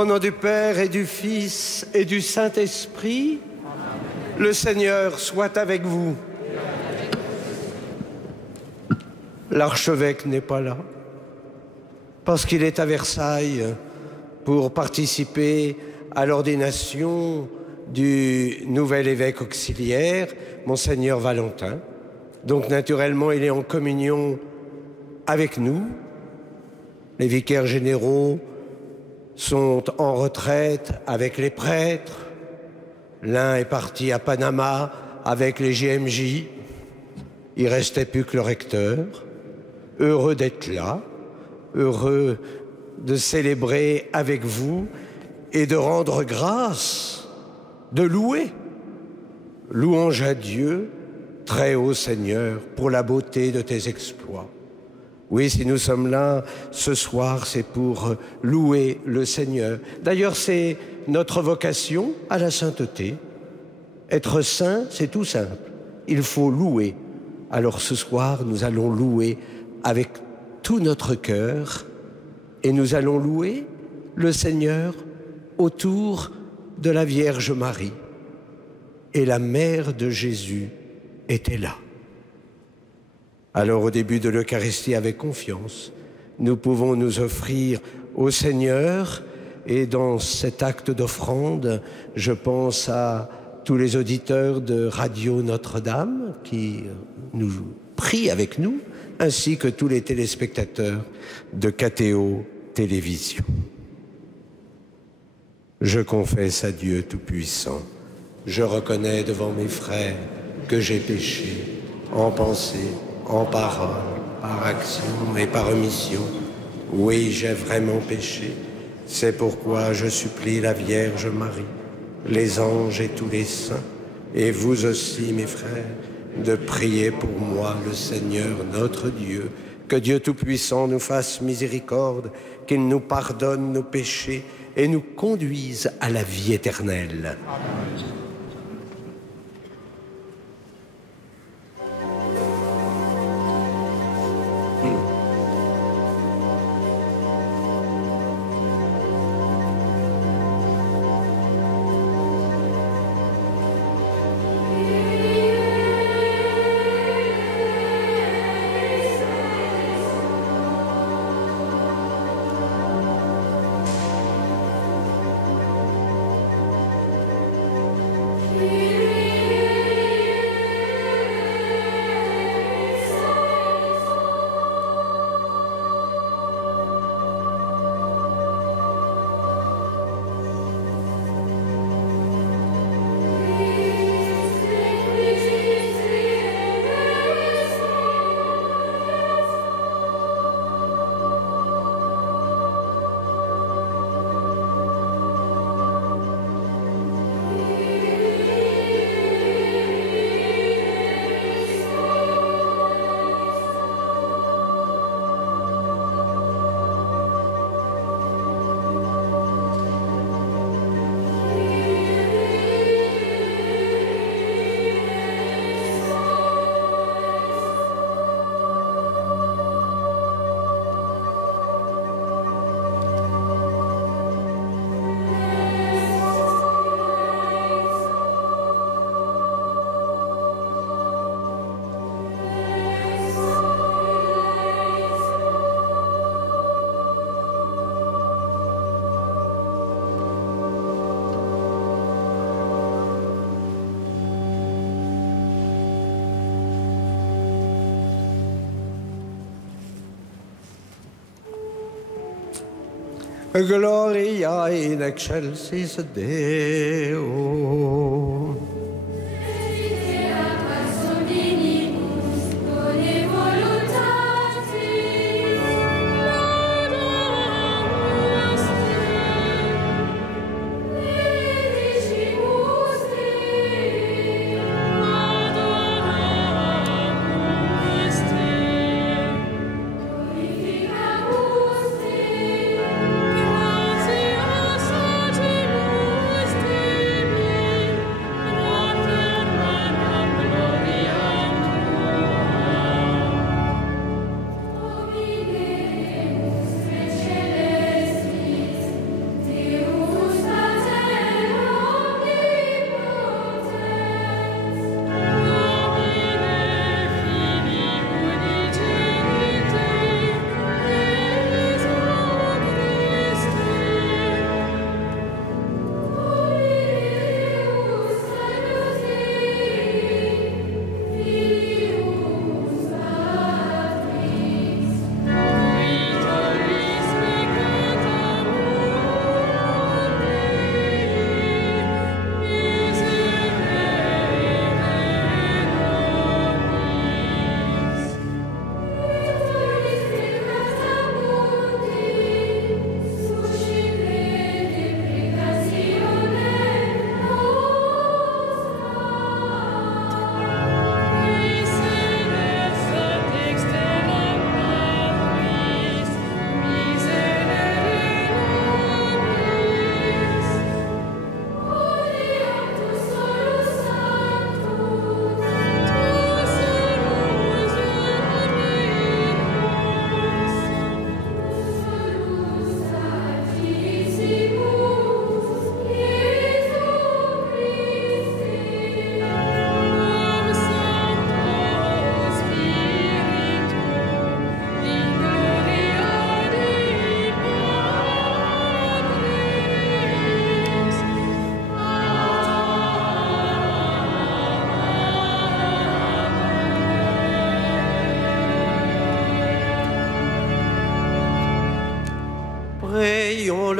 Au nom du Père et du Fils et du Saint-Esprit, le Seigneur soit avec vous. L'archevêque n'est pas là, parce qu'il est à Versailles pour participer à l'ordination du nouvel évêque auxiliaire, Monseigneur Valentin. Donc naturellement, il est en communion avec nous. Les vicaires généraux sont en retraite avec les prêtres. L'un est parti à Panama avec les JMJ. Il ne restait plus que le recteur. Heureux d'être là, heureux de célébrer avec vous et de rendre grâce, de louer. Louange à Dieu, très haut Seigneur, pour la beauté de tes exploits. Oui, si nous sommes là ce soir, c'est pour louer le Seigneur. D'ailleurs, c'est notre vocation à la sainteté. Être saint, c'est tout simple. Il faut louer. Alors ce soir, nous allons louer avec tout notre cœur et nous allons louer le Seigneur autour de la Vierge Marie. Et la mère de Jésus était là. Alors au début de l'Eucharistie, avec confiance, nous pouvons nous offrir au Seigneur. Et dans cet acte d'offrande, je pense à tous les auditeurs de Radio Notre-Dame qui nous prient avec nous, ainsi que tous les téléspectateurs de KTO Télévision. Je confesse à Dieu Tout-Puissant, je reconnais devant mes frères que j'ai péché en pensée, en parole, par action et par omission. Oui, j'ai vraiment péché. C'est pourquoi je supplie la Vierge Marie, les anges et tous les saints, et vous aussi, mes frères, de prier pour moi, le Seigneur notre Dieu, que Dieu Tout-Puissant nous fasse miséricorde, qu'il nous pardonne nos péchés et nous conduise à la vie éternelle. Amen. Gloria in excelsis Deo.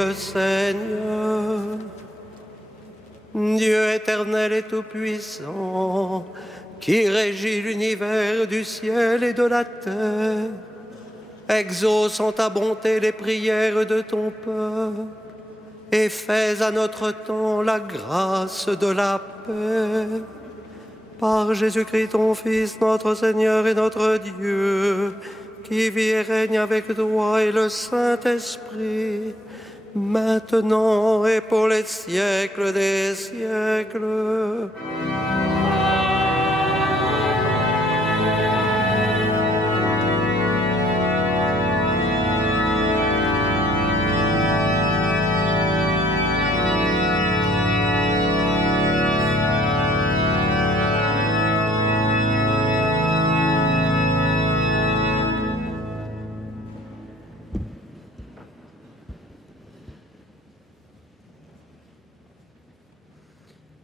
le Seigneur. Dieu éternel et tout-puissant, qui régit l'univers du ciel et de la terre, exauce en ta bonté les prières de ton peuple et fais à notre temps la grâce de la paix. Par Jésus-Christ, ton Fils, notre Seigneur et notre Dieu, qui vit et règne avec toi et le Saint-Esprit, maintenant et pour les siècles des siècles.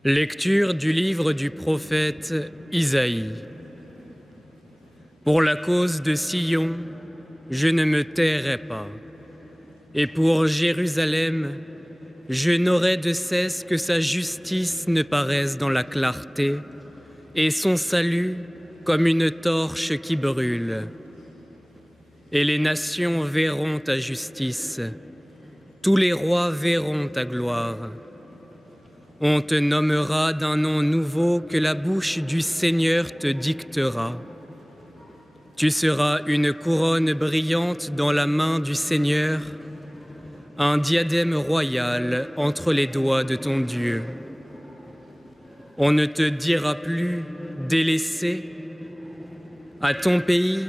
Lecture du livre du prophète Isaïe. Pour la cause de Sion, je ne me tairai pas, et pour Jérusalem, je n'aurai de cesse que sa justice ne paraisse dans la clarté, et son salut comme une torche qui brûle. Et les nations verront ta justice, tous les rois verront ta gloire. On te nommera d'un nom nouveau que la bouche du Seigneur te dictera. Tu seras une couronne brillante dans la main du Seigneur, un diadème royal entre les doigts de ton Dieu. On ne te dira plus délaissé. À ton pays,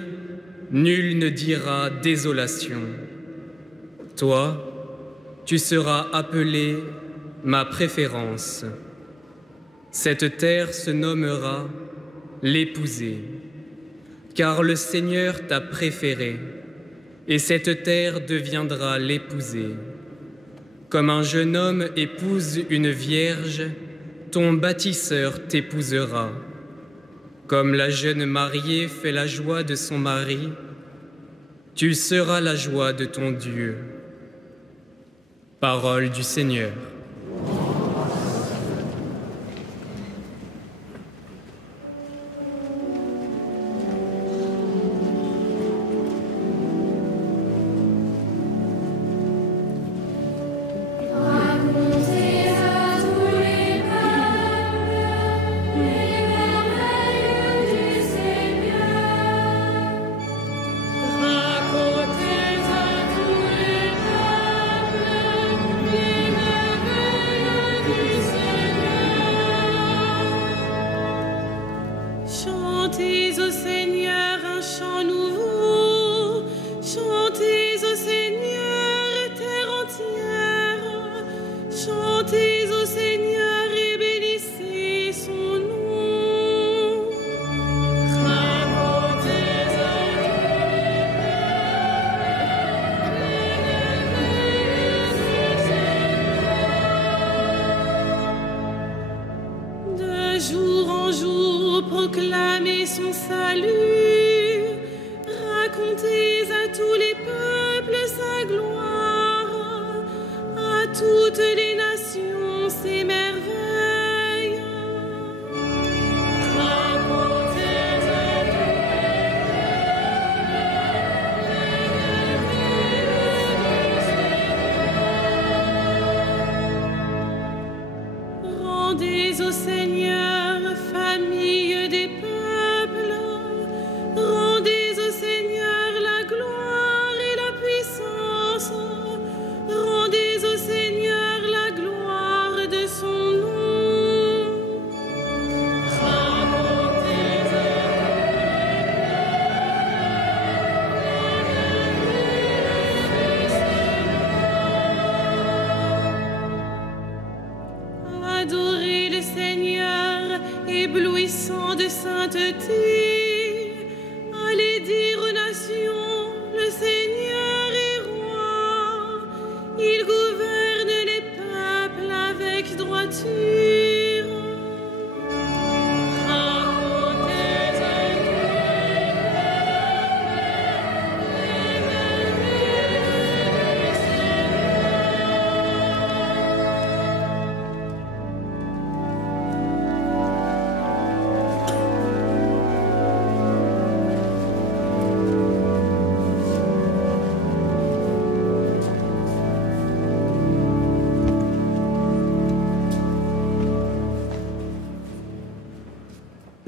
nul ne dira désolation. Toi, tu seras appelé ma préférence. Cette terre se nommera l'épousée, car le Seigneur t'a préféré, et cette terre deviendra l'épousée. Comme un jeune homme épouse une vierge, ton bâtisseur t'épousera. Comme la jeune mariée fait la joie de son mari, tu seras la joie de ton Dieu. Parole du Seigneur.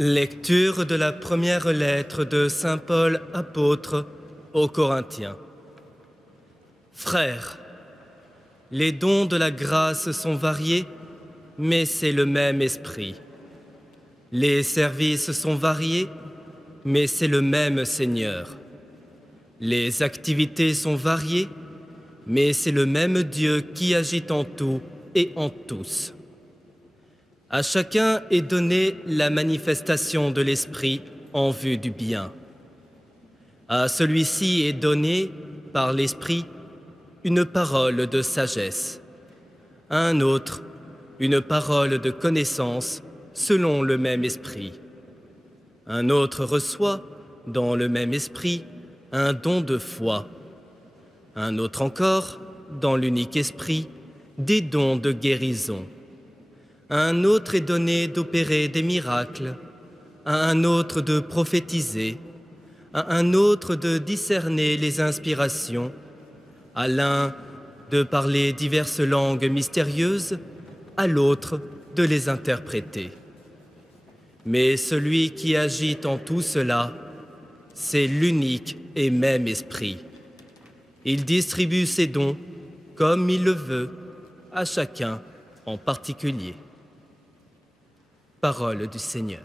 Lecture de la première lettre de saint Paul apôtre aux Corinthiens. Frères, les dons de la grâce sont variés, mais c'est le même esprit. Les services sont variés, mais c'est le même Seigneur. Les activités sont variées, mais c'est le même Dieu qui agit en tout et en tous. À chacun est donnée la manifestation de l'Esprit en vue du bien. À celui-ci est donnée, par l'Esprit, une parole de sagesse. À un autre, une parole de connaissance selon le même Esprit. Un autre reçoit, dans le même Esprit, un don de foi. Un autre encore, dans l'unique Esprit, des dons de guérison. À un autre est donné d'opérer des miracles, à un autre de prophétiser, à un autre de discerner les inspirations, à l'un de parler diverses langues mystérieuses, à l'autre de les interpréter. Mais celui qui agit en tout cela, c'est l'unique et même Esprit. Il distribue ses dons comme il le veut, à chacun en particulier. Parole du Seigneur.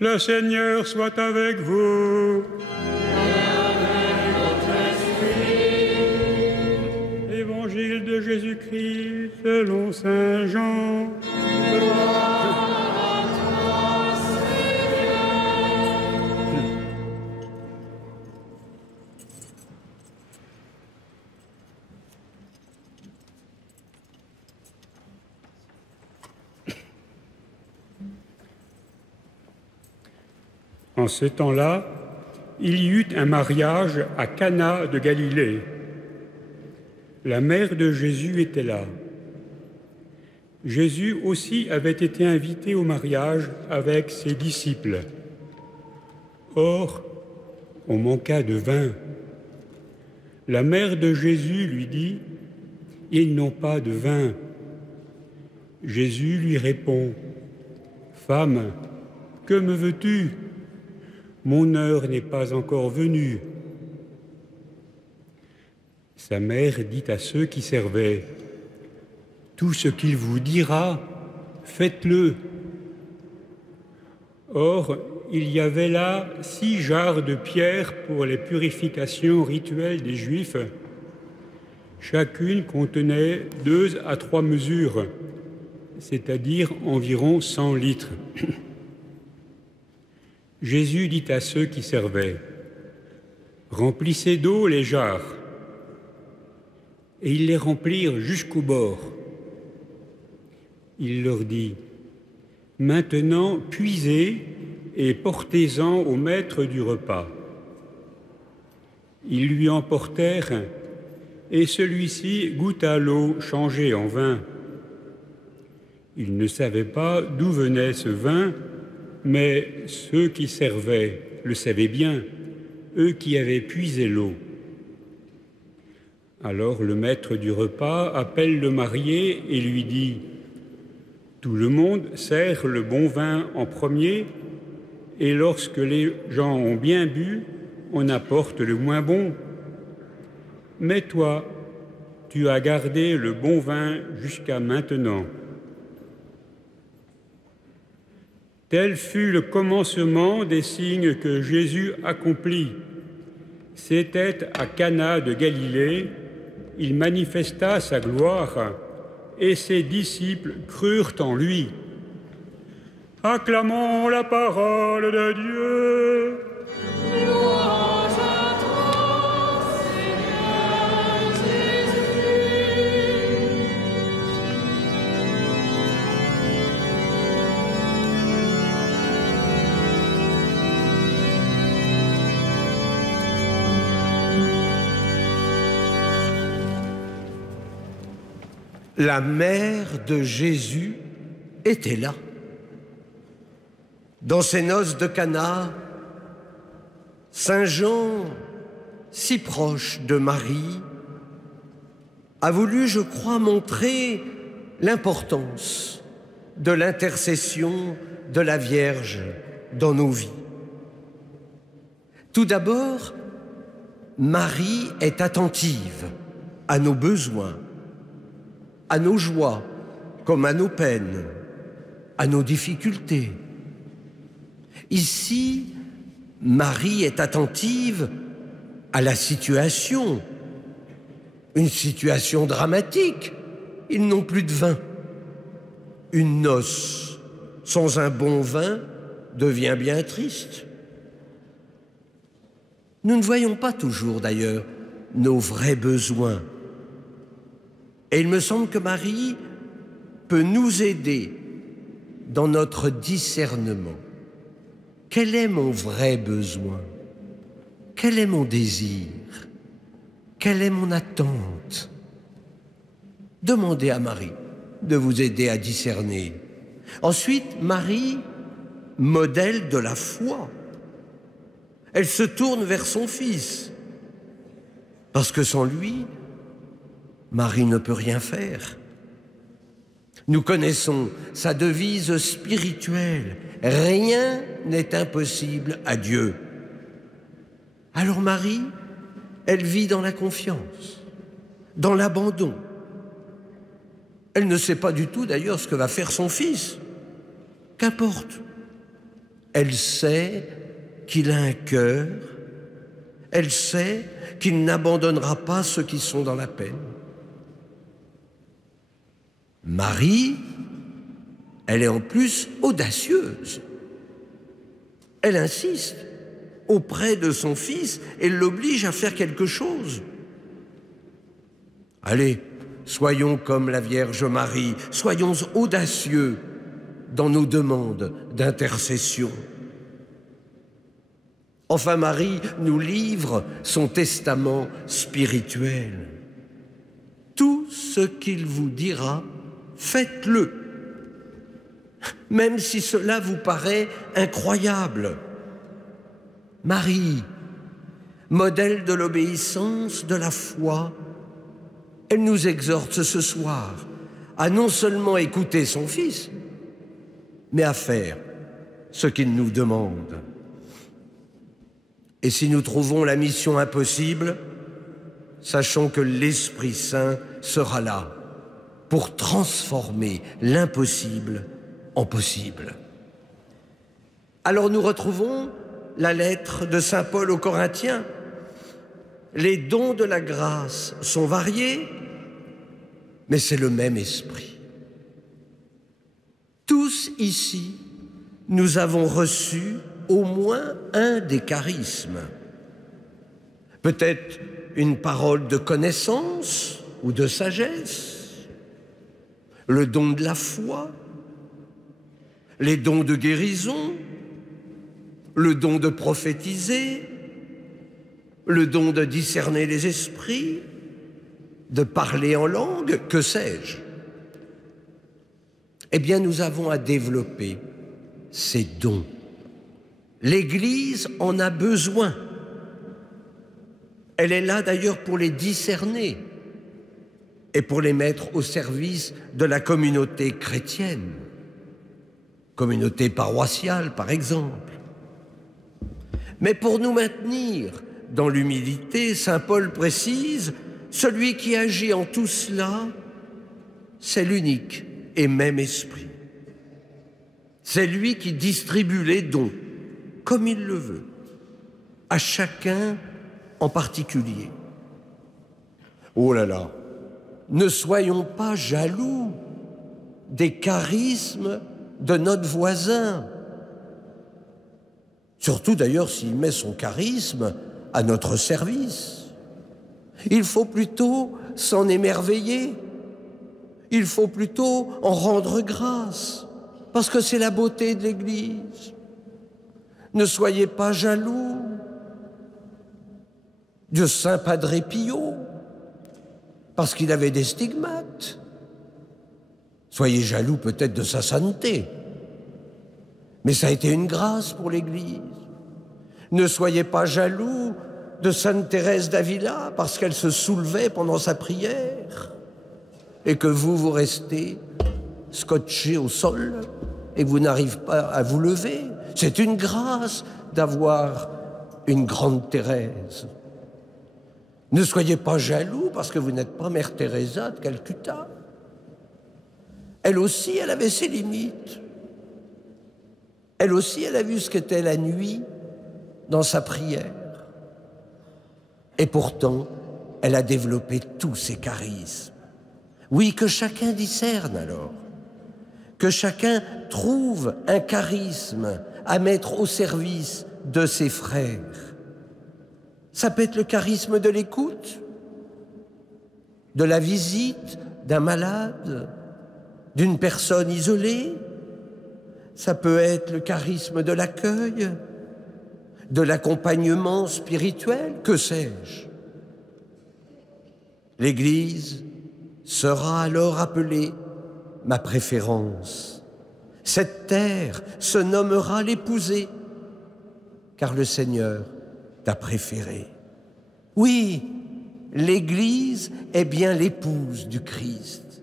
Le Seigneur soit avec vous. Et avec votre esprit. Évangile de Jésus-Christ selon saint Jean. Gloire à toi, Seigneur. En ce temps-là, il y eut un mariage à Cana de Galilée. La mère de Jésus était là. Jésus aussi avait été invité au mariage avec ses disciples. Or, on manqua de vin. La mère de Jésus lui dit : « Ils n'ont pas de vin. » Jésus lui répond : « Femme, que me veux-tu ? Mon heure n'est pas encore venue. » Sa mère dit à ceux qui servaient : « Tout ce qu'il vous dira, faites-le. » Or, il y avait là 6 jarres de pierre pour les purifications rituelles des Juifs. Chacune contenait 2 à 3 mesures, c'est-à-dire environ 100 litres. Jésus dit à ceux qui servaient, « Remplissez d'eau les jarres. » Et ils les remplirent jusqu'au bord. Il leur dit, « Maintenant, puisez et portez-en au maître du repas. » Ils lui en portèrent, et celui-ci goûta l'eau changée en vin. Il ne savait pas d'où venait ce vin, mais ceux qui servaient le savaient bien, eux qui avaient puisé l'eau. Alors le maître du repas appelle le marié et lui dit, « Tout le monde sert le bon vin en premier, et lorsque les gens ont bien bu, on apporte le moins bon. Mais toi, tu as gardé le bon vin jusqu'à maintenant. » Tel fut le commencement des signes que Jésus accomplit. C'était à Cana de Galilée, il manifesta sa gloire, et ses disciples crurent en lui. Acclamons la parole de Dieu. Louange à toi, Seigneur Jésus. La mère de Jésus était là. Dans ces noces de Cana, Saint Jean, si proche de Marie, a voulu, je crois, montrer l'importance de l'intercession de la Vierge dans nos vies. Tout d'abord, Marie est attentive à nos besoins, à nos joies comme à nos peines, à nos difficultés. Ici, Marie est attentive à la situation, une situation dramatique. Ils n'ont plus de vin. Une noce sans un bon vin devient bien triste. Nous ne voyons pas toujours, d'ailleurs, nos vrais besoins. Et il me semble que Marie peut nous aider dans notre discernement. Quel est mon vrai besoin? Quel est mon désir? Quelle est mon attente? Demandez à Marie de vous aider à discerner. Ensuite, Marie, modèle de la foi. Elle se tourne vers son Fils, parce que sans lui, Marie ne peut rien faire. Nous connaissons sa devise spirituelle. Rien n'est impossible à Dieu. Alors Marie, elle vit dans la confiance, dans l'abandon. Elle ne sait pas du tout d'ailleurs ce que va faire son Fils. Qu'importe. Elle sait qu'il a un cœur. Elle sait qu'il n'abandonnera pas ceux qui sont dans la peine. Marie, elle est en plus audacieuse. Elle insiste auprès de son Fils et l'oblige à faire quelque chose. Allez, soyons comme la Vierge Marie, soyons audacieux dans nos demandes d'intercession. Enfin, Marie nous livre son testament spirituel. Tout ce qu'il vous dira, faites-le, même si cela vous paraît incroyable. Marie, modèle de l'obéissance, de la foi, elle nous exhorte ce soir à non seulement écouter son Fils, mais à faire ce qu'il nous demande. Et si nous trouvons la mission impossible, sachons que l'Esprit Saint sera là pour transformer l'impossible en possible. Alors nous retrouvons la lettre de saint Paul aux Corinthiens. Les dons de la grâce sont variés, mais c'est le même esprit. Tous ici, nous avons reçu au moins un des charismes. Peut-être une parole de connaissance ou de sagesse, le don de la foi, les dons de guérison, le don de prophétiser, le don de discerner les esprits, de parler en langue, que sais-je. Eh bien, nous avons à développer ces dons. L'Église en a besoin. Elle est là d'ailleurs pour les discerner et pour les mettre au service de la communauté chrétienne, communauté paroissiale par exemple. Mais pour nous maintenir dans l'humilité, saint Paul précise, celui qui agit en tout cela, c'est l'unique et même esprit. C'est lui qui distribue les dons, comme il le veut, à chacun en particulier. Oh là là, ne soyons pas jaloux des charismes de notre voisin. Surtout d'ailleurs s'il met son charisme à notre service. Il faut plutôt s'en émerveiller. Il faut plutôt en rendre grâce, parce que c'est la beauté de l'Église. Ne soyez pas jaloux de saint Padre Pio, parce qu'il avait des stigmates. Soyez jaloux peut-être de sa sainteté, mais ça a été une grâce pour l'Église. Ne soyez pas jaloux de sainte Thérèse d'Avila, parce qu'elle se soulevait pendant sa prière, et que vous restez scotché au sol, et que vous n'arrivez pas à vous lever. C'est une grâce d'avoir une grande Thérèse. Ne soyez pas jaloux parce que vous n'êtes pas Mère Teresa de Calcutta. Elle aussi, elle avait ses limites. Elle aussi, elle a vu ce qu'était la nuit dans sa prière. Et pourtant, elle a développé tous ses charismes. Oui, que chacun discerne alors. Que chacun trouve un charisme à mettre au service de ses frères. Ça peut être le charisme de l'écoute, de la visite d'un malade, d'une personne isolée. Ça peut être le charisme de l'accueil, de l'accompagnement spirituel, que sais-je. L'Église sera alors appelée ma préférence. Cette terre se nommera l'épousée, car le Seigneur t'a préféré. Oui, l'Église est bien l'épouse du Christ.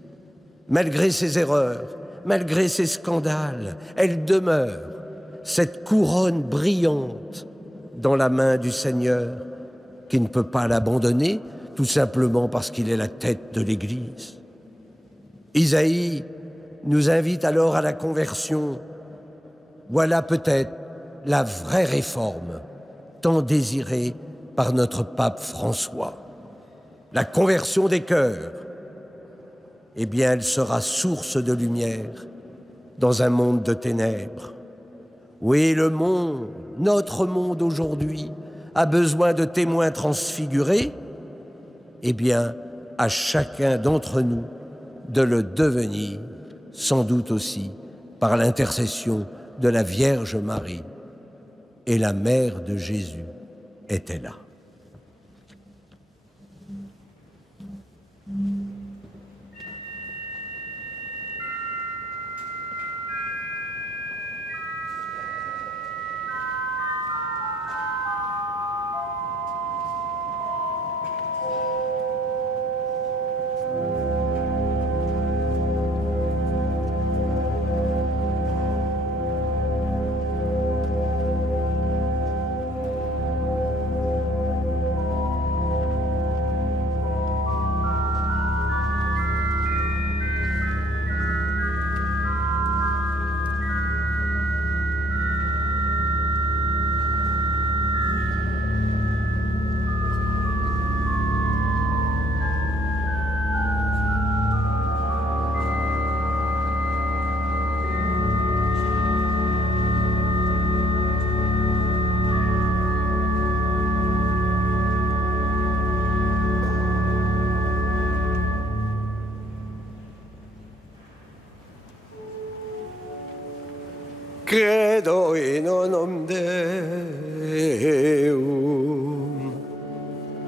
Malgré ses erreurs, malgré ses scandales, elle demeure cette couronne brillante dans la main du Seigneur qui ne peut pas l'abandonner, tout simplement parce qu'il est la tête de l'Église. Isaïe nous invite alors à la conversion. Voilà peut-être la vraie réforme tant désirée par notre pape François. La conversion des cœurs, eh bien, elle sera source de lumière dans un monde de ténèbres. Oui, le monde, notre monde aujourd'hui, a besoin de témoins transfigurés. Eh bien, à chacun d'entre nous de le devenir, sans doute aussi par l'intercession de la Vierge Marie. Et la mère de Jésus était là. Deum Deum.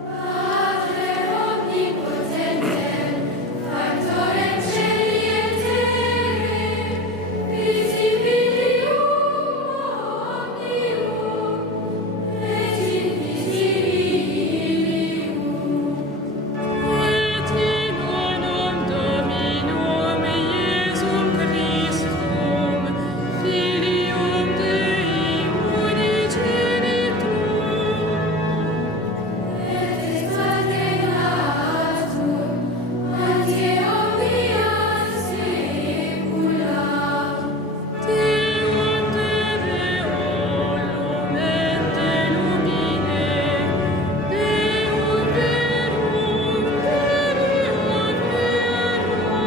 Padre omnipotentem, factor et celi et terre, visibilium omnium, et invisibilium. Et in honum Dominum Iesum Christum, Filium Dei unigenitum, et extraordinatum ante omnia saecula, Deum de deolum et de lumine, Deum verum, Deum verum,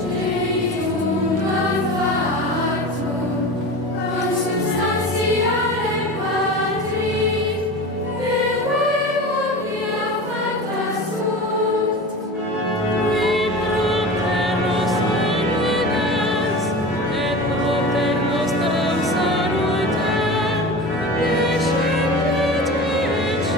Spiritum non-factum, consubstantialem Patri, per omnia facta sunt, qui propter nostrum vidas, et propter nostrum salutem, descendet qui in celis.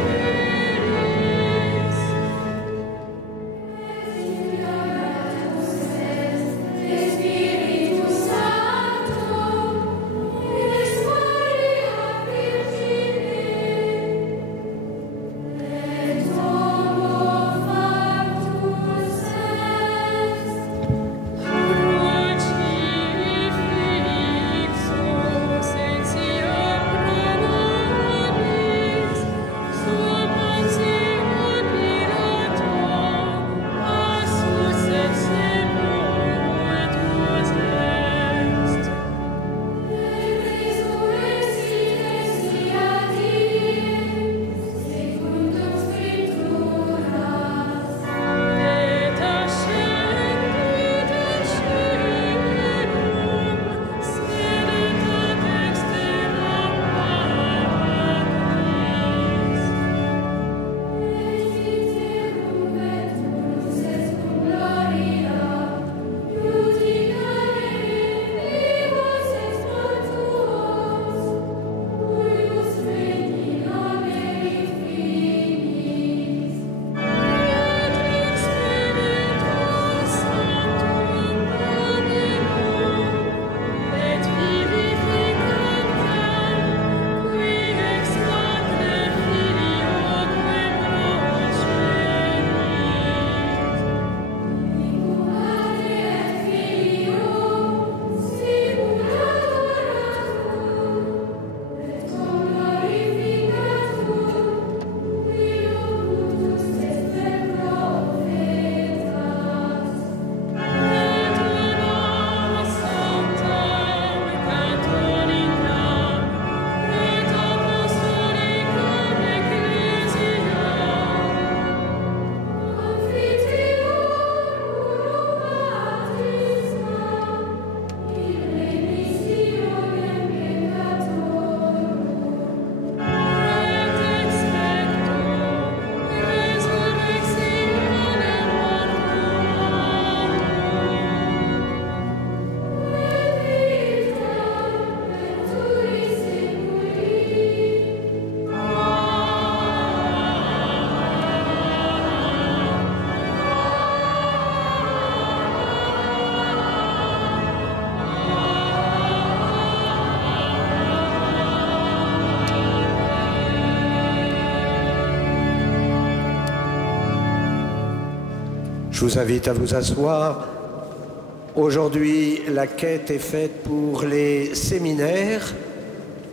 Et ignoratus est de Spiritus Sanctum, et Maria Virgine, et homo factus est, crucifixum sentiam pro nobis, sub Pontium Pilatum, assus et sepultus est. Et resurrexit extia Dei, secundum Scripturas, et ascendit in caelum, sedet ad dexteram Patris. Et iterum vetus et cum gloria, iudicare vivos et mortuos, cuius regni nomine finis. Et in Spiritus Sanctum Dominum, et vivificantem, qui ex Patre Filioque progenit. Icum Padre et Filium, sicut adoratur, et cum glorificatur, qui locutus est per prophetas. Et unam sanctam Catholicam, et Apostolicam Ecclesiam, Confiteorum baptisma, in remissionem peccatorum, et expectum resurrectionem mortuorum, et vitam venturi seculi. Je vous invite à vous asseoir. Aujourd'hui, la quête est faite pour les séminaires.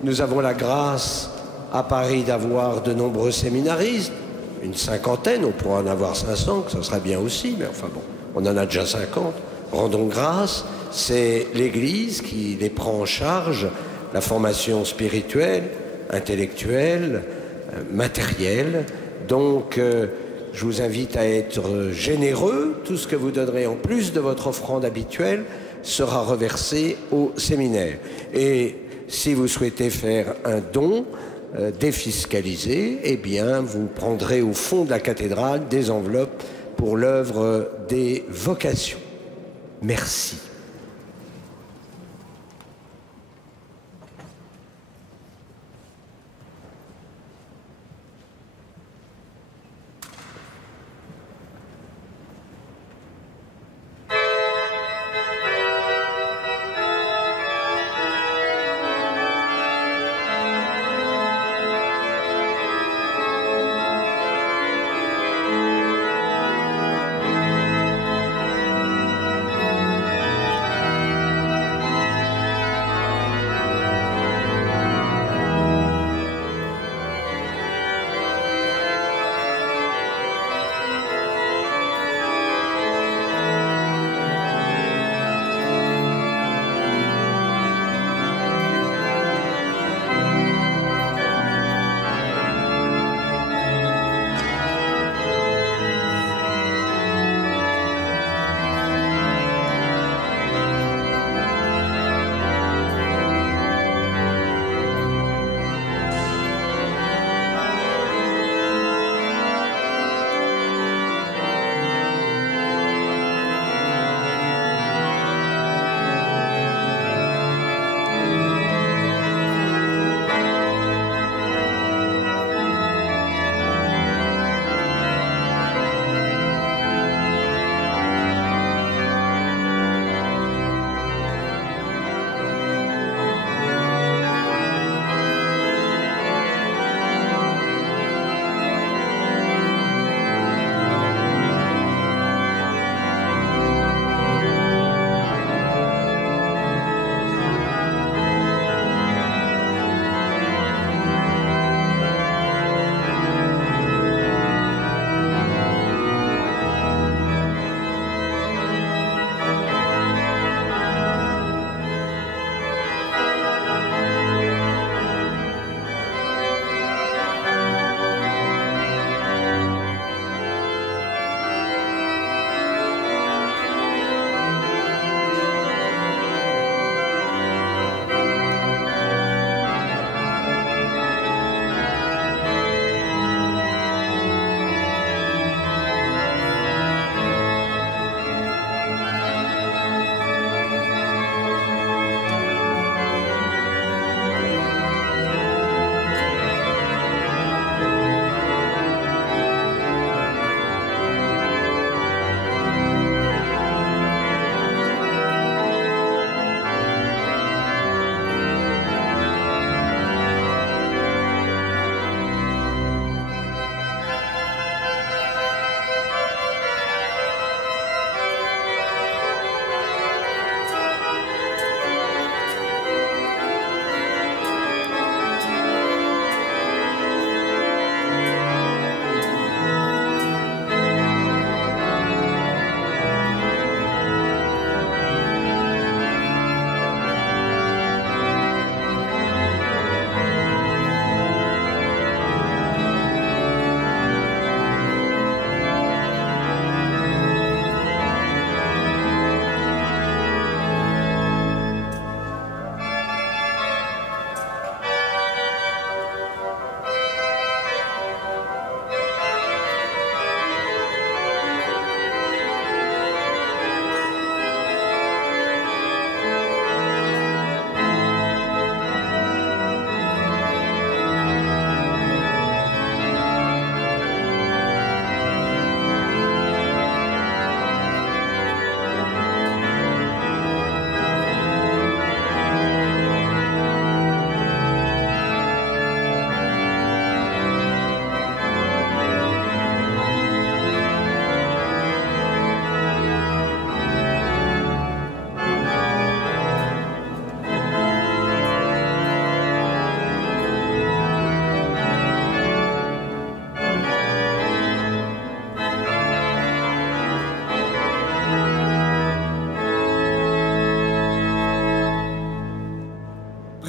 Nous avons la grâce à Paris d'avoir de nombreux séminaristes, une cinquantaine, on pourra en avoir 500, que ce serait bien aussi, mais enfin bon, on en a déjà 50. Rendons grâce, c'est l'Église qui les prend en charge, la formation spirituelle, intellectuelle, matérielle. Donc, je vous invite à être généreux. Tout ce que vous donnerez en plus de votre offrande habituelle sera reversé au séminaire. Et si vous souhaitez faire un don défiscalisé, eh bien, vous prendrez au fond de la cathédrale des enveloppes pour l'œuvre des vocations. Merci.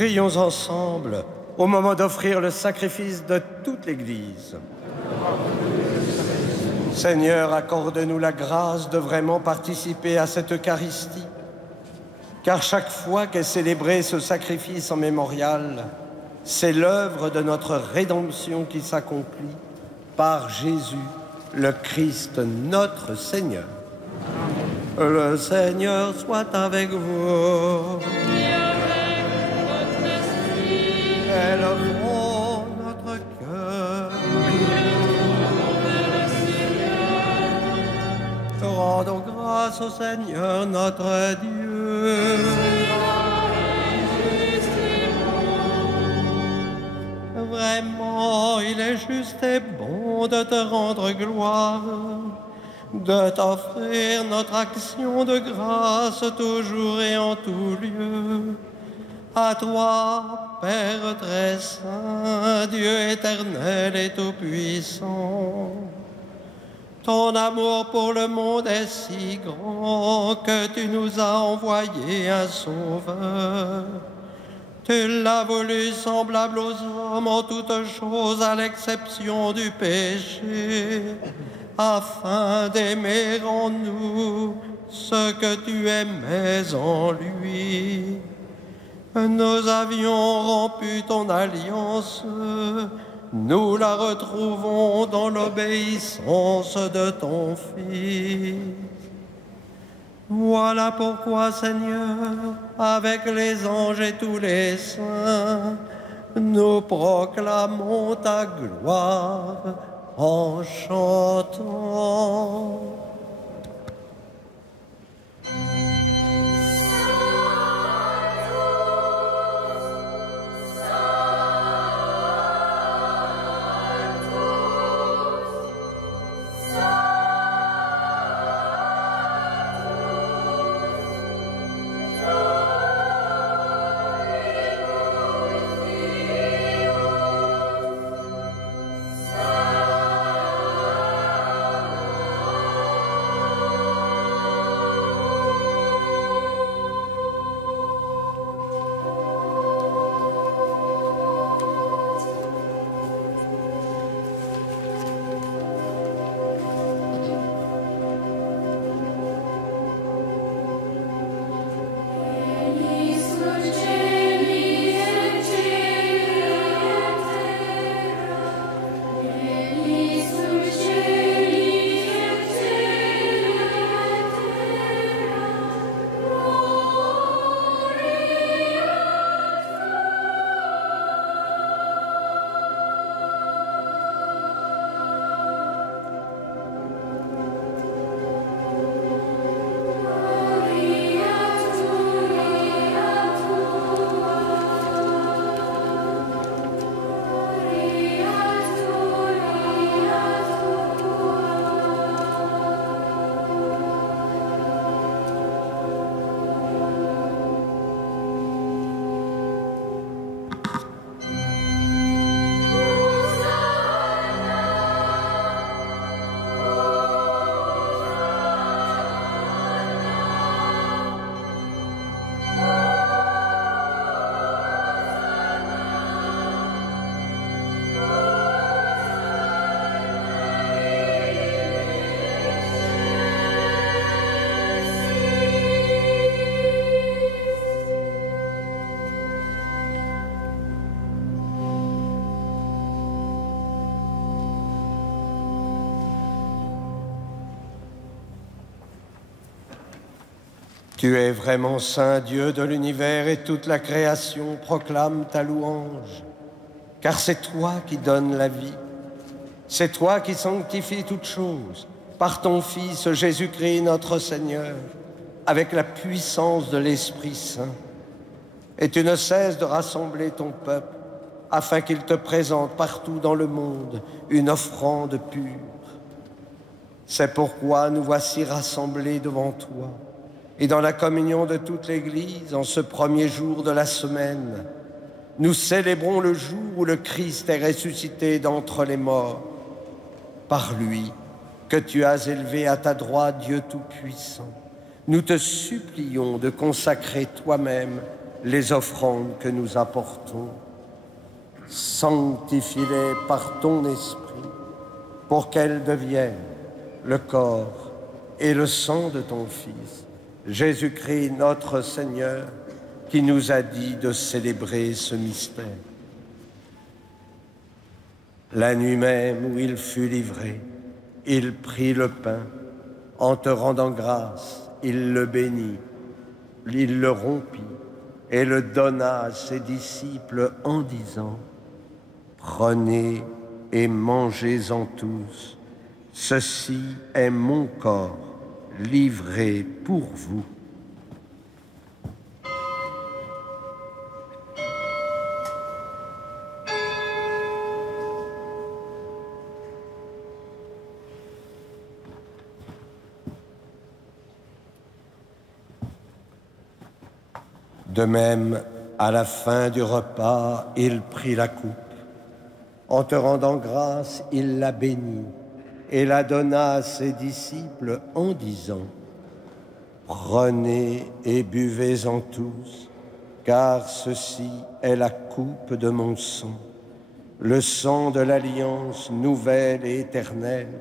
Prions ensemble au moment d'offrir le sacrifice de toute l'Église. Seigneur, accorde-nous la grâce de vraiment participer à cette Eucharistie, car chaque fois qu'est célébré ce sacrifice en mémorial, c'est l'œuvre de notre rédemption qui s'accomplit par Jésus, le Christ, notre Seigneur. Le Seigneur soit avec vous. Élevons notre cœur. Rendons grâce au Seigneur notre Dieu. Vraiment, il est juste et bon de te rendre gloire, de t'offrir notre action de grâce toujours et en tout lieu. À toi, Père très saint, Dieu éternel et tout-puissant, ton amour pour le monde est si grand que tu nous as envoyé un sauveur. Tu l'as voulu semblable aux hommes en toutes choses à l'exception du péché, afin d'aimer en nous ce que tu aimais en lui. Nous avions rompu ton alliance, nous la retrouvons dans l'obéissance de ton Fils. Voilà pourquoi, Seigneur, avec les anges et tous les saints, nous proclamons ta gloire en chantant. Tu es vraiment saint, Dieu de l'univers, et toute la création proclame ta louange. Car c'est toi qui donnes la vie. C'est toi qui sanctifies toutes choses par ton Fils Jésus-Christ notre Seigneur, avec la puissance de l'Esprit Saint. Et tu ne cesses de rassembler ton peuple afin qu'il te présente partout dans le monde une offrande pure. C'est pourquoi nous voici rassemblés devant toi. Et dans la communion de toute l'Église, en ce premier jour de la semaine, nous célébrons le jour où le Christ est ressuscité d'entre les morts. Par lui, que tu as élevé à ta droite, Dieu Tout-Puissant, nous te supplions de consacrer toi-même les offrandes que nous apportons. Sanctifie-les par ton esprit pour qu'elles deviennent le corps et le sang de ton Fils, Jésus-Christ notre Seigneur, qui nous a dit de célébrer ce mystère. La nuit même où il fut livré, il prit le pain. En te rendant grâce, il le bénit, il le rompit et le donna à ses disciples en disant : Prenez et mangez-en tous. Ceci est mon corps livré pour vous. De même, à la fin du repas, il prit la coupe. En te rendant grâce, il la bénit et la donna à ses disciples en disant : Prenez et buvez-en tous, car ceci est la coupe de mon sang, le sang de l'alliance nouvelle et éternelle,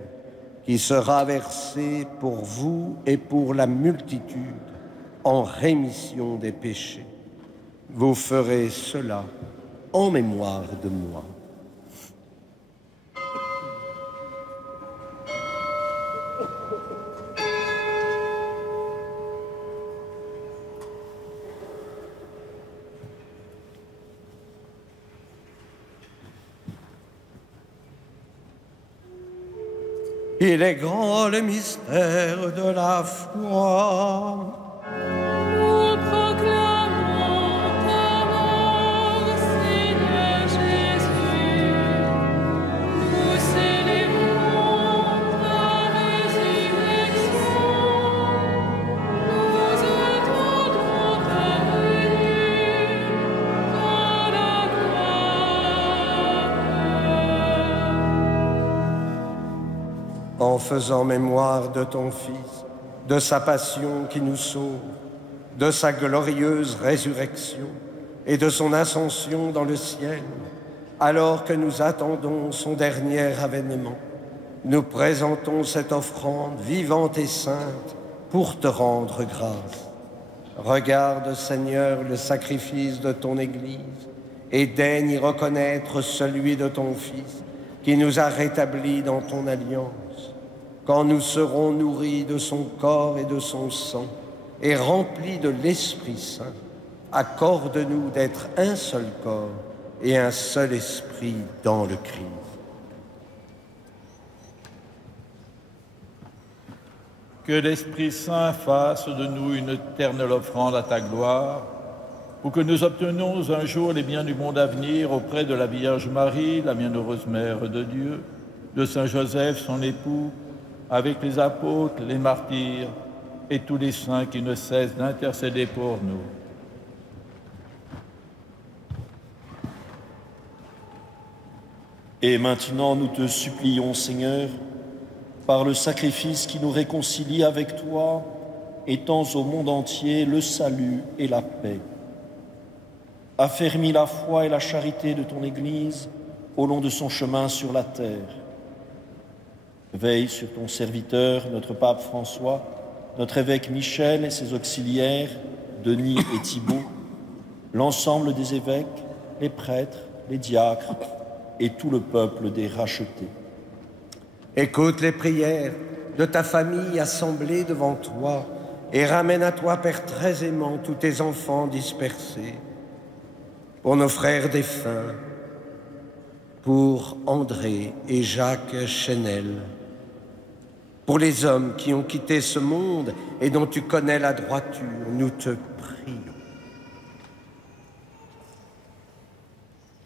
qui sera versé pour vous et pour la multitude en rémission des péchés. Vous ferez cela en mémoire de moi. Il est grand le mystère de la foi. Nous proclamons ta mort, Seigneur Jésus. Nous célébrons ta résurrection. Nous attendons ta venue dans la gloire. En faisant mémoire de ton Fils, de sa passion qui nous sauve, de sa glorieuse résurrection et de son ascension dans le ciel, alors que nous attendons son dernier avènement, nous présentons cette offrande vivante et sainte pour te rendre grâce. Regarde, Seigneur, le sacrifice de ton Église et daigne y reconnaître celui de ton Fils qui nous a rétablis dans ton alliance. Quand nous serons nourris de son corps et de son sang et remplis de l'Esprit Saint, accorde-nous d'être un seul corps et un seul esprit dans le Christ. Que l'Esprit Saint fasse de nous une éternelle offrande à ta gloire, pour que nous obtenions un jour les biens du monde à venir auprès de la Vierge Marie, la bienheureuse Mère de Dieu, de Saint Joseph, son époux, avec les apôtres, les martyrs et tous les saints qui ne cessent d'intercéder pour nous. Et maintenant, nous te supplions, Seigneur, par le sacrifice qui nous réconcilie avec toi, étends au monde entier le salut et la paix. Affermis la foi et la charité de ton Église au long de son chemin sur la terre. Veille sur ton serviteur, notre pape François, notre évêque Michel et ses auxiliaires, Denis et Thibaut, l'ensemble des évêques, les prêtres, les diacres et tout le peuple des rachetés. Écoute les prières de ta famille assemblée devant toi et ramène à toi, Père très aimant, tous tes enfants dispersés. Pour nos frères défunts, pour André et Jacques Chenel, pour les hommes qui ont quitté ce monde et dont tu connais la droiture, nous te prions.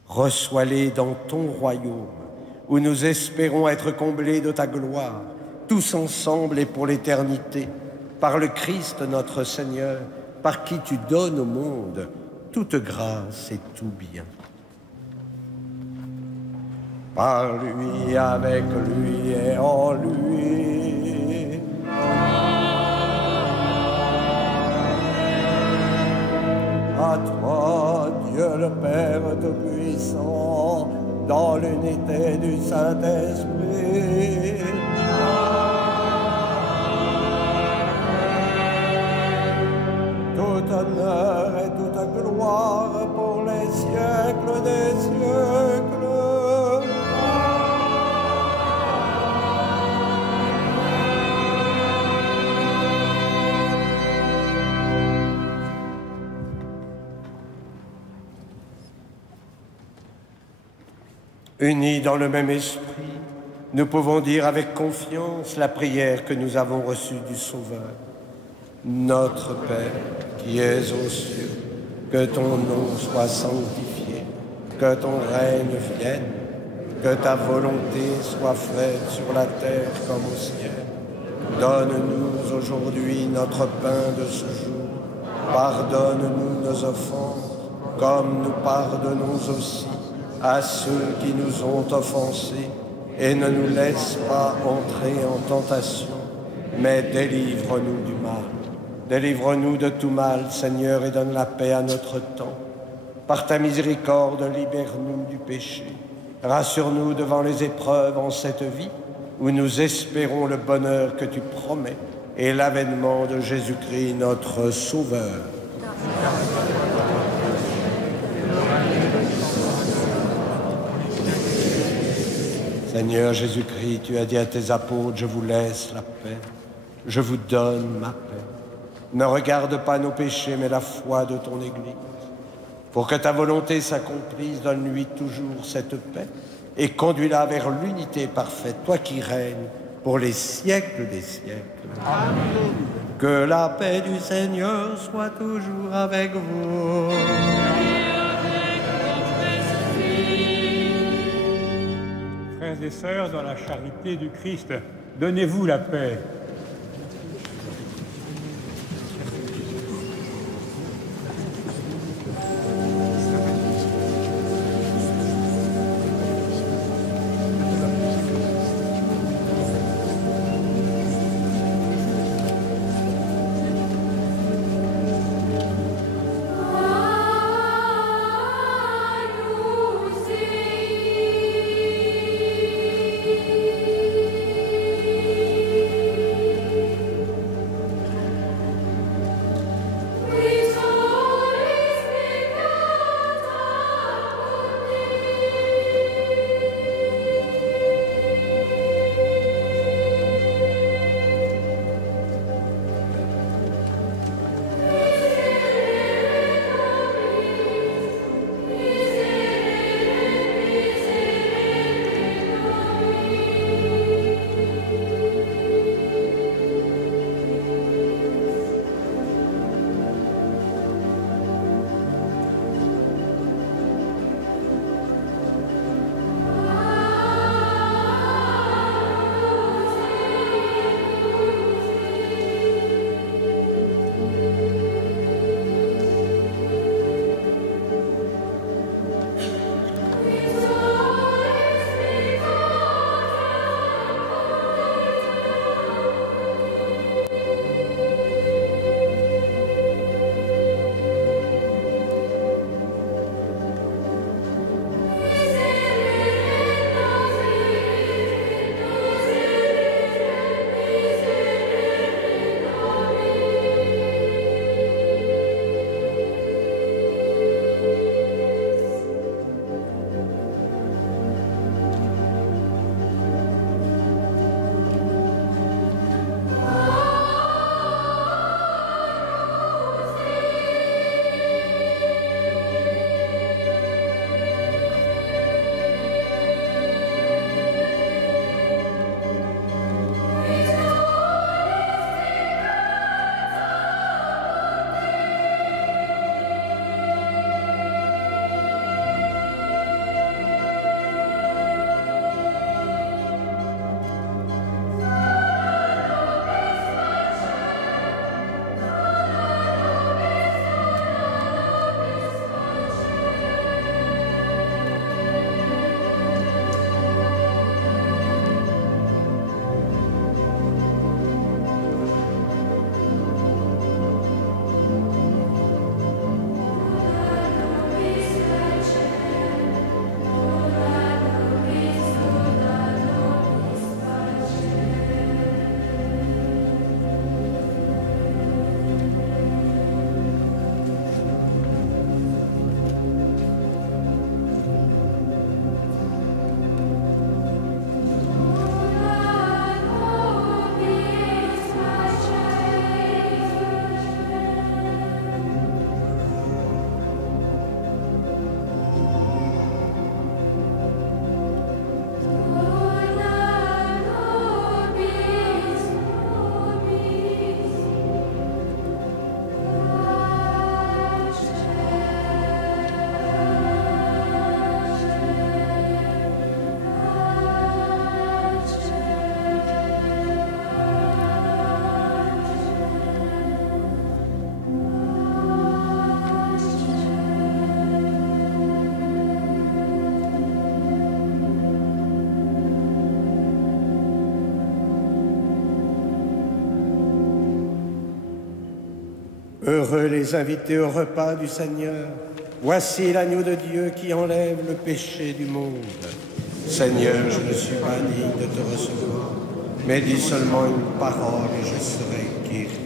Reçois-les dans ton royaume, où nous espérons être comblés de ta gloire, tous ensemble et pour l'éternité, par le Christ notre Seigneur, par qui tu donnes au monde toute grâce et tout bien. Par lui, avec lui et en lui. à toi, Dieu le Père Tout-Puissant, dans l'unité du Saint-Esprit. Tout honneur et toute gloire pour les siècles des siècles. Unis dans le même esprit, nous pouvons dire avec confiance la prière que nous avons reçue du Sauveur. Notre Père, qui es aux cieux, que ton nom soit sanctifié, que ton règne vienne, que ta volonté soit faite sur la terre comme au ciel. Donne-nous aujourd'hui notre pain de ce jour. Pardonne-nous nos offenses, comme nous pardonnons aussi à ceux qui nous ont offensés, et ne nous laisse pas entrer en tentation, mais délivre-nous du mal. Délivre-nous de tout mal, Seigneur, et donne la paix à notre temps. Par ta miséricorde, libère-nous du péché. Rassure-nous devant les épreuves en cette vie, où nous espérons le bonheur que tu promets et l'avènement de Jésus-Christ, notre Sauveur. Seigneur Jésus-Christ, tu as dit à tes apôtres, je vous laisse la paix, je vous donne ma paix. Ne regarde pas nos péchés, mais la foi de ton Église. Pour que ta volonté s'accomplisse, donne-lui toujours cette paix et conduis-la vers l'unité parfaite, toi qui règnes pour les siècles des siècles. Amen. Que la paix du Seigneur soit toujours avec vous. Frères et sœurs, dans la charité du Christ, donnez-vous la paix. Heureux les invités au repas du Seigneur. Voici l'agneau de Dieu qui enlève le péché du monde. Seigneur, je ne suis pas digne de te recevoir, mais dis seulement une parole et je serai guéri.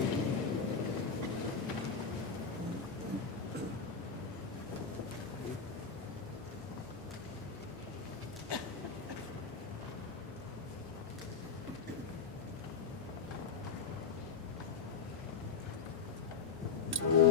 Qui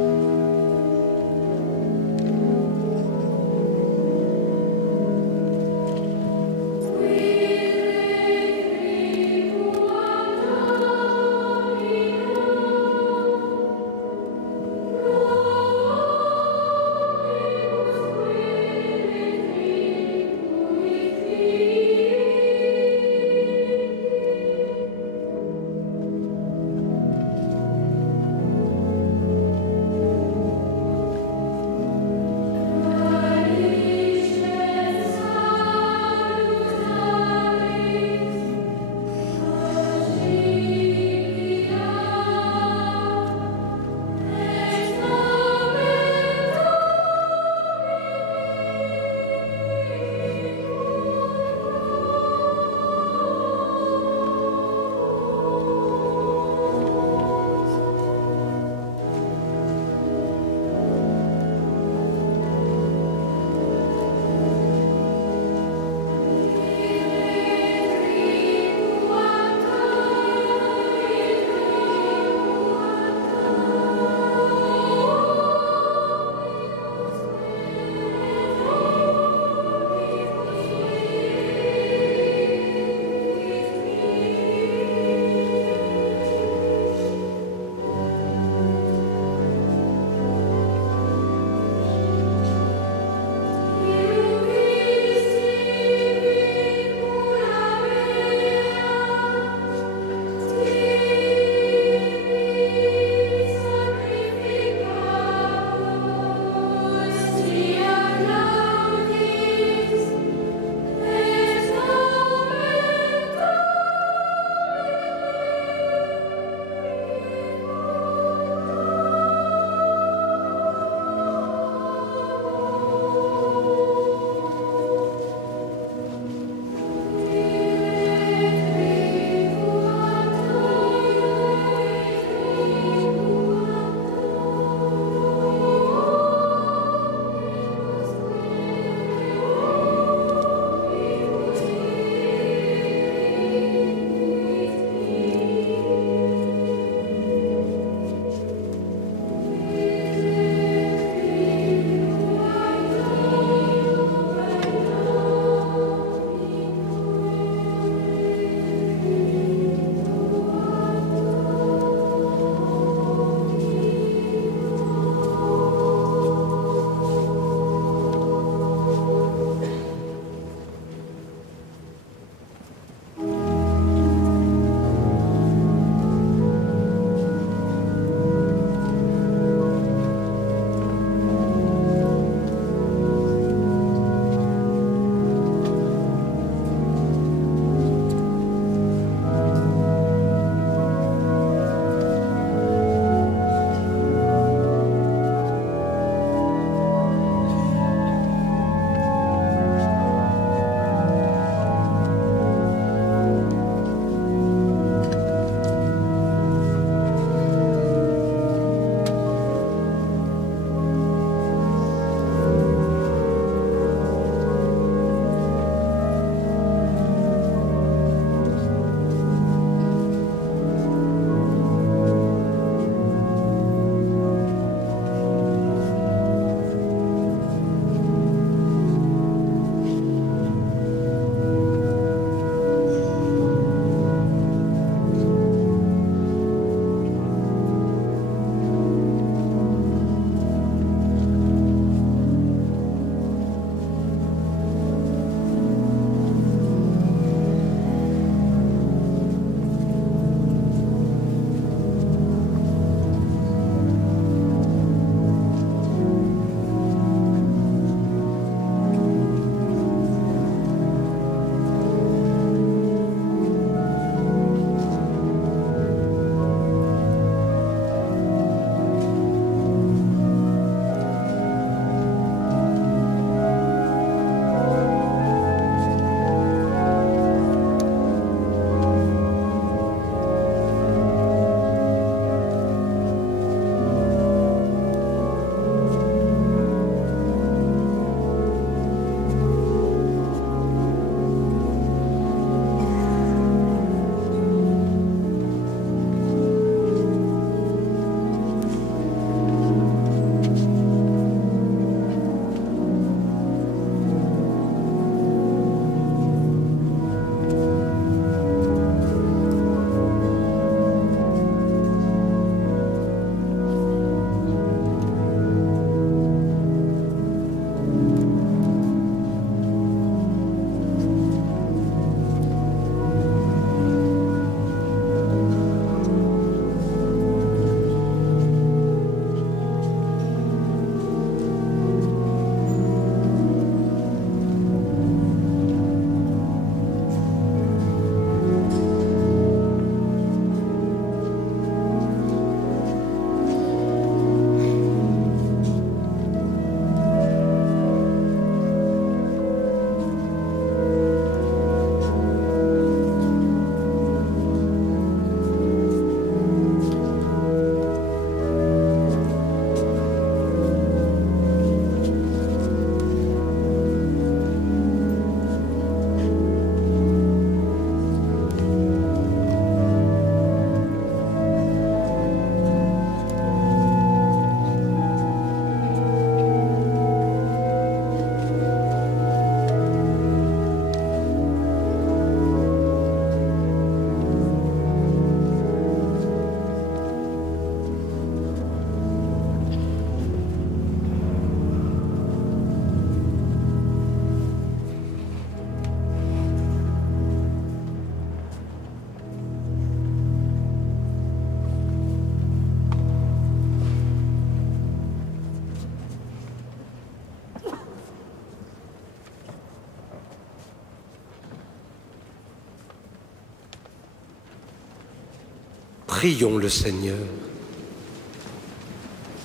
Prions le Seigneur.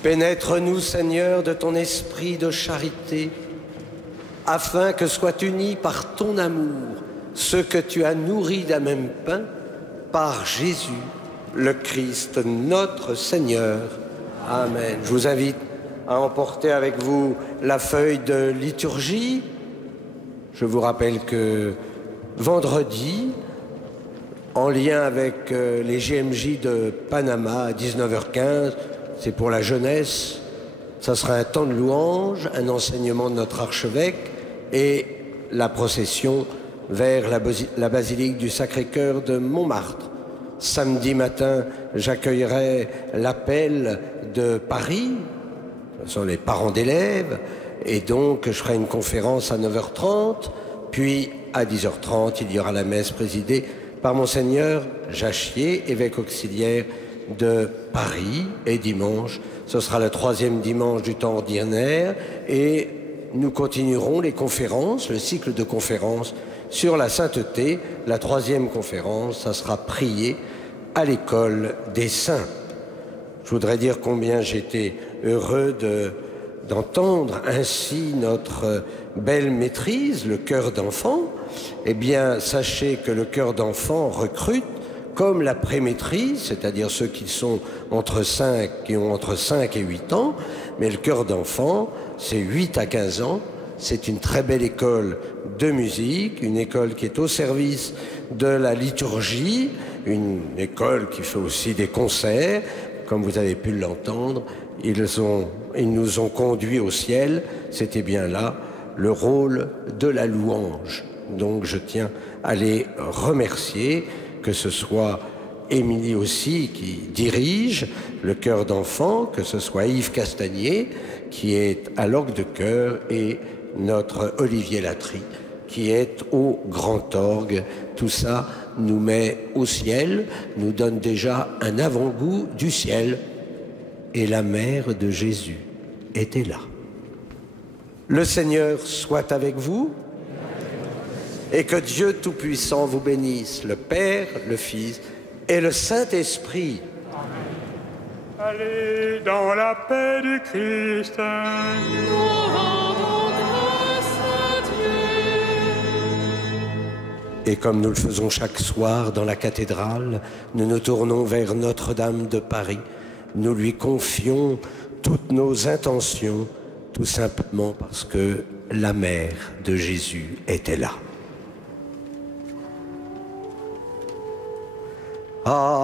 Pénètre-nous, Seigneur, de ton esprit de charité, afin que soient unis par ton amour ceux que tu as nourris d'un même pain, par Jésus, le Christ, notre Seigneur. Amen. Je vous invite à emporter avec vous la feuille de liturgie. Je vous rappelle que vendredi, en lien avec les GMJ de Panama à 19h15, c'est pour la jeunesse, ça sera un temps de louange, un enseignement de notre archevêque et la procession vers la basilique du Sacré-Cœur de Montmartre. Samedi matin, j'accueillerai l'appel de Paris, ce sont les parents d'élèves, et donc je ferai une conférence à 9h30, puis à 10h30, il y aura la messe présidée par Monseigneur Jachier, évêque auxiliaire de Paris, et dimanche, ce sera le 3e dimanche du temps ordinaire, et nous continuerons les conférences, le cycle de conférences sur la sainteté. La 3e conférence, ça sera prier à l'école des saints. Je voudrais dire combien j'étais heureux d'entendre ainsi notre belle maîtrise, le chœur d'enfant. Eh bien, sachez que le chœur d'enfant recrute comme la prémaîtrise, c'est-à-dire ceux qui ont entre 5 et 8 ans, mais le chœur d'enfant, c'est 8 à 15 ans. C'est une très belle école de musique, une école qui est au service de la liturgie, une école qui fait aussi des concerts. Comme vous avez pu l'entendre, ils nous ont conduits au ciel. C'était bien là le rôle de la louange. Donc je tiens à les remercier, que ce soit Émilie aussi qui dirige le chœur d'enfants, que ce soit Yves Castagnier qui est à l'orgue de chœur et notre Olivier Latry qui est au grand orgue. Tout ça nous met au ciel, nous donne déjà un avant-goût du ciel. Et la mère de Jésus était là. Le Seigneur soit avec vous et que Dieu Tout-Puissant vous bénisse, le Père, le Fils et le Saint-Esprit. Allez dans la paix du Christ. Nous rendons grâce à Dieu. Et comme nous le faisons chaque soir dans la cathédrale, nous nous tournons vers Notre-Dame de Paris. Nous lui confions toutes nos intentions, tout simplement parce que la mère de Jésus était là. Alma